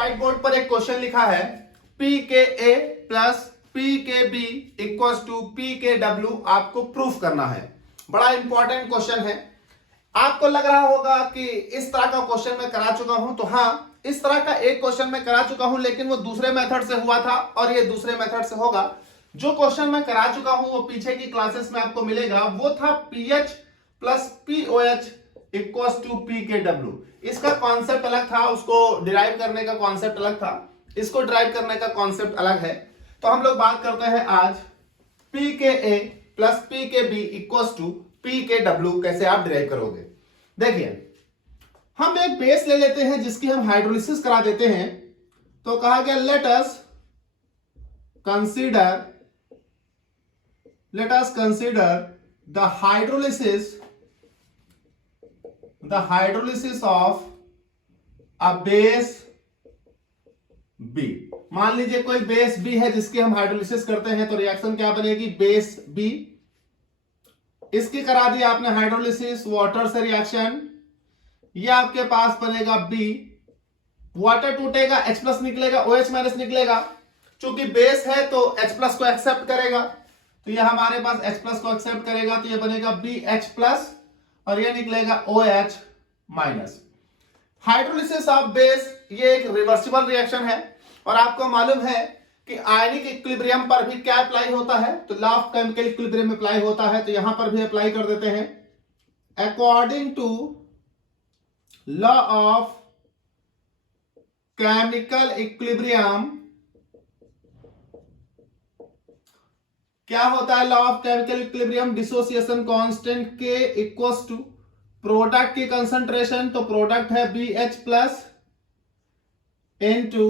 White board पर एक question लिखा है पी के ए प्लस पी के B equal to p K W आपको प्रूफ करना है। बड़ा इंपॉर्टेंट क्वेश्चन है। आपको लग रहा होगा कि इस तरह का क्वेश्चन मैं करा चुका हूं, तो हाँ, इस तरह का एक क्वेश्चन मैं करा चुका हूं, लेकिन वो दूसरे मेथड से हुआ था और ये दूसरे मेथड से होगा। जो क्वेश्चन मैं करा चुका हूं वो पीछे की क्लासेस में आपको मिलेगा, वो था pH plus pOH equal to p K W. इसका कॉन्सेप्ट अलग था, उसको डिराइव करने का कॉन्सेप्ट अलग था, इसको डिराइव करने का कॉन्सेप्ट अलग है। तो हम लोग बात करते हैं आज पी के ए प्लस पी के B equal to p K W कैसे आप डिराइव करोगे। देखिए, हम एक बेस ले लेते हैं जिसकी हम हाइड्रोलिसिस करा देते हैं। तो कहा गया let us consider the hydrolysis of a base B. मान लीजिए कोई बेस बी है जिसकी हम हाइड्रोलिसिस करते हैं, तो रिएक्शन क्या बनेगी, बेस बी। इसकी करा दी आपने हाइड्रोलिसिस वाटर से रिएक्शन, ये आपके पास बनेगा बी। वाटर टूटेगा, H प्लस निकलेगा, OH माइनस निकलेगा। चूंकि बेस है तो H प्लस को एक्सेप्ट करेगा, तो ये हमारे पास H प्लस को एक्सेप्ट करेगा, तो ये बनेगा BH प्लस और ये निकलेगा OH minus. Hydrolysis of base ये एक रिवर्सिबल रिएक्शन है और आपको मालूम है कि आयनिक इक्विलिब्रियम पर भी क्या अप्लाई होता है, तो law of chemical equilibrium apply होता है, तो यहां पर भी अप्लाई कर देते हैं। According to law of chemical equilibrium, क्या होता है law of chemical equilibrium, dissociation constant K equals to product की कंसंट्रेशन, तो प्रोडक्ट है BH plus into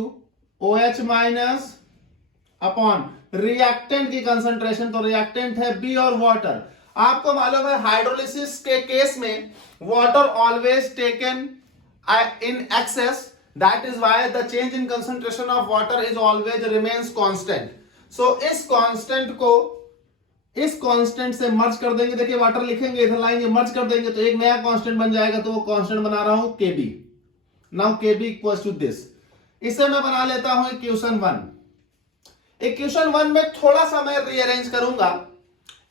OH minus upon reactant की कंसंट्रेशन, तो रिएक्टेंट है B और वाटर। आपको मालूम है हाइड्रोलिसिस के केस में water always taken in excess, that is why the change in concentration of water is always remains constant. So इस कांस्टेंट को इस कांस्टेंट से मर्ज कर देंगे। देखिए वाटर लिखेंगे, इधर लाएंगे, मर्ज कर देंगे तो एक नया कांस्टेंट बन जाएगा, तो वो कांस्टेंट बना रहा हूं Kb। Now Kb equals to this. इसे मैं बना लेता हूं इक्वेशन 1। इक्वेशन 1 में थोड़ा सा मैं रीअरेंज करूंगा।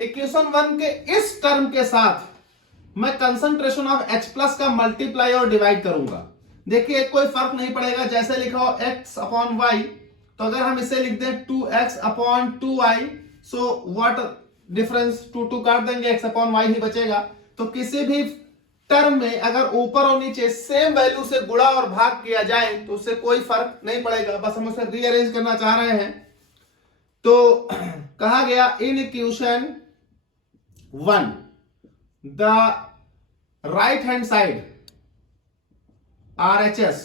इक्वेशन 1 के इस टर्म के साथ मैं कंसंट्रेशन ऑफ H प्लस का मल्टीप्लाई और डिवाइड करूंगा। देखिए कोई फर्क नहीं पड़ेगा, जैसे लिखा हो x अपॉन y, तो अगर हम इसे लिख दें 2x upon 2y, so what difference, 2 काट देंगे, x अपॉन y ही बचेगा। तो किसी भी टर्म में अगर ऊपर और नीचे सेम वैल्यू से गुणा और भाग किया जाए तो उससे कोई फर्क नहीं पड़ेगा, बस हम उसे रीअरेंज करना चाह रहे हैं। तो कहा गया in equation 1 the right hand side RHS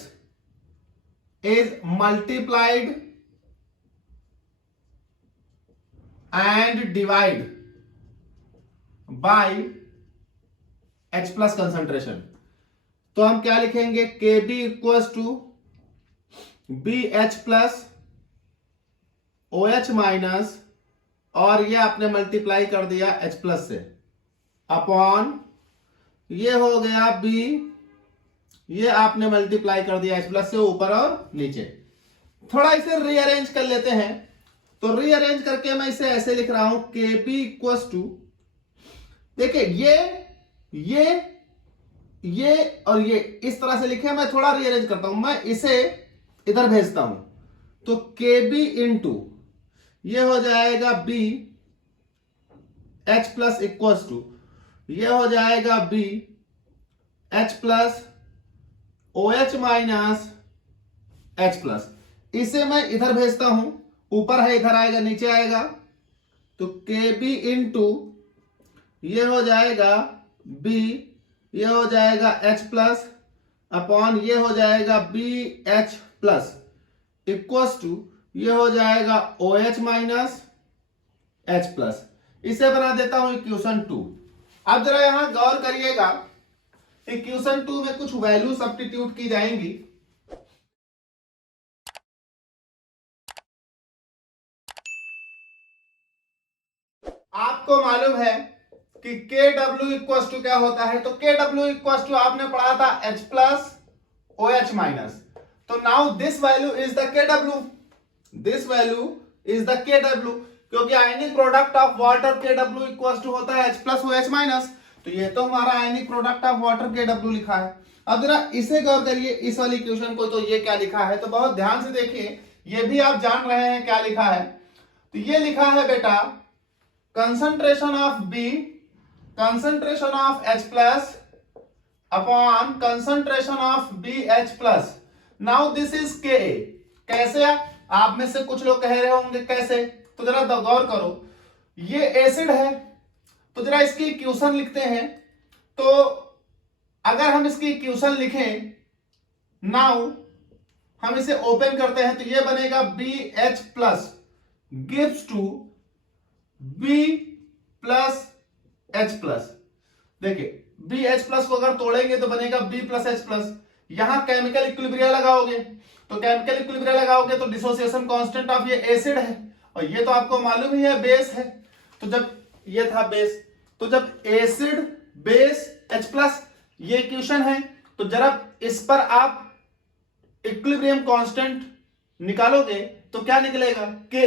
is multiplied and divide by H plus concentration। तो हम क्या लिखेंगे, Kb equals to BH plus OH minus, और ये आपने मल्टीप्लाई कर दिया H प्लस से, अपॉन ये हो गया B, ये आपने मल्टीप्लाई कर दिया H प्लस से ऊपर और नीचे। थोड़ा इसे रीअरेंज कर लेते हैं, तो रीअरेंज करके मैं इसे ऐसे लिख रहा हूं Kb इक्वल्स टू, देखिए ये और ये इस तरह से लिखे, मैं थोड़ा रीअरेंज करता हूं, मैं इसे इधर भेजता हूं, तो Kb इंटू ये हो जाएगा B H plus equals to ये हो जाएगा B H plus OH minus H plus. इसे मैं इधर भेजता हूं, ऊपर है इधर आएगा, नीचे आएगा, तो Kb इंटू ये हो जाएगा B, ये हो जाएगा H प्लस अपॉन ये हो जाएगा BH प्लस इक्वल्स टू ये हो जाएगा OH माइनस H प्लस। इसे बना देता हूं इक्वेशन 2। अब जरा यहां गौर करिएगा, इक्वेशन 2 में कुछ वैल्यू सब्स्टिट्यूट की जाएंगी। आपको मालूम है कि KW इक्वल्स टू क्या होता है, तो KW इक्वल्स टू आपने पढ़ा था H प्लस OH माइनस। तो now this value is the KW, this value is the KW, क्योंकि ionic product of water KW equal to होता है H प्लस OH माइनस, तो ये तो हमारा आयनिक प्रोडक्ट ऑफ वाटर KW लिखा है। अब जरा इसे गौर करिए, इस वाली इक्वेशन को, तो ये क्या लिखा है, तो बहुत ध्यान से देखिए, ये भी आप जान रहे हैं क्या लिखा है। तो ये लिखा है बेटा concentration of B, concentration of H plus upon concentration of BH plus. Now this is Ka। कैसे? आप में से कुछ लोग कह रहे होंगे कैसे, तो जरा गौर करो, ये एसिड है, तो जरा इसकी इक्वेशन लिखते हैं। तो अगर हम इसकी इक्वेशन लिखें, नाउ हम इसे ओपन करते हैं, तो ये बनेगा BH plus gives to B plus H plus. देखिए BH प्लस को अगर तोड़ेंगे तो बनेगा B प्लस H प्लस। यहां केमिकल इक्विलिब्रिया लगाओगे, तो केमिकल इक्विलिब्रिया लगाओगे तो डिसोसिएशन कांस्टेंट ऑफ ये एसिड है, और ये तो आपको मालूम ही है बेस है। तो जब ये था बेस, तो जब एसिड बेस H प्लस ये इक्वेशन है, तो जरा इस पर आप इक्विलिब्रियम कांस्टेंट निकालोगे तो क्या निकलेगा, Ka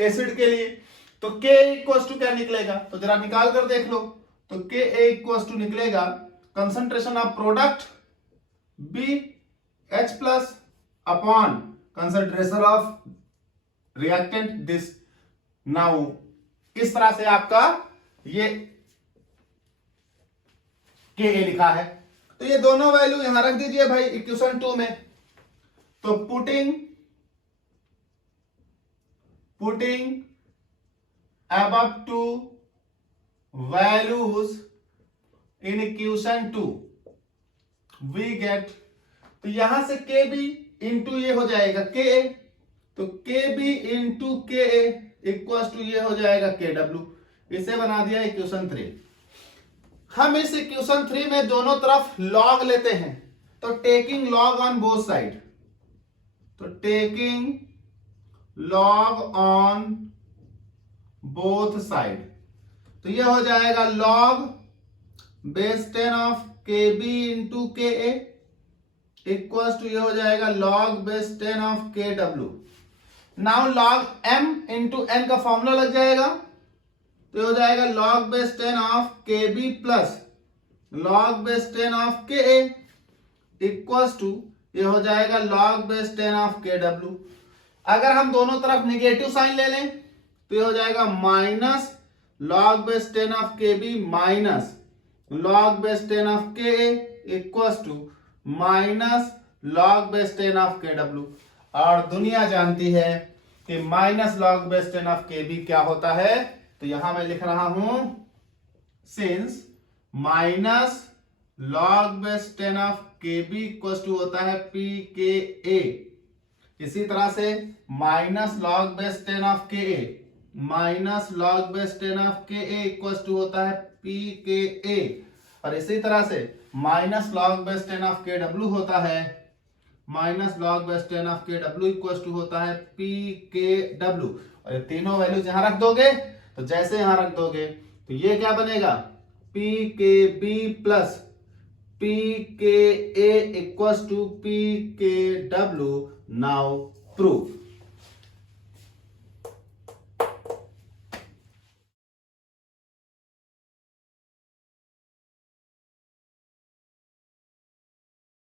एसिड के लिए। तो Ka इक्वल टू क्या निकलेगा, तो जरा निकाल कर देख लो, तो Ka इक्वल टू निकलेगा concentration of product BH plus upon concentration of reactant this. Now इस तरह से आपका ये Ka लिखा है। तो ये दोनों वैल्यू यहां रख दीजिए भाई इक्वेशन 2 में। तो putting above two values in equation 2 we get, तो यहां से Kb इंटू ये हो जाएगा Ka, तो Kb into Ka equal to ये हो जाएगा KW। इसे बना दिया इक्वेशन 3। हम इस इक्वेशन 3 में दोनों तरफ लॉग लेते हैं, तो taking log on both side, तो taking log on both side, तो ये हो जाएगा log base 10 of Kb into Ka equal to ये हो जाएगा log base 10 of KW। Now log m into n का फॉर्मूला लग जाएगा, तो ये हो जाएगा log base 10 of Kb plus log base 10 of Ka equal to ये हो जाएगा लॉग बेस 10 ऑफ KW। अगर हम दोनों तरफ निगेटिव साइन ले लें, तो ये हो जाएगा minus log base 10 of Kb minus log base 10 of Ka equal to minus log base 10 of KW। और दुनिया जानती है कि minus log base 10 of Kb क्या होता है, तो यहां मैं लिख रहा हूं since minus log base 10 of Kb equal to होता है pKa। इसी तरह से minus log base 10 of Ka minus log base 10 of Ka equal to होता है pKa। और इसी तरह से minus log base 10 of KW होता है minus log base 10 of KW equal to होता है pKw। और ये तीनों वैल्यूज यहां रख दोगे, तो जैसे यहां रख दोगे तो ये क्या बनेगा pKb plus pKa equal to pKw। Now prove.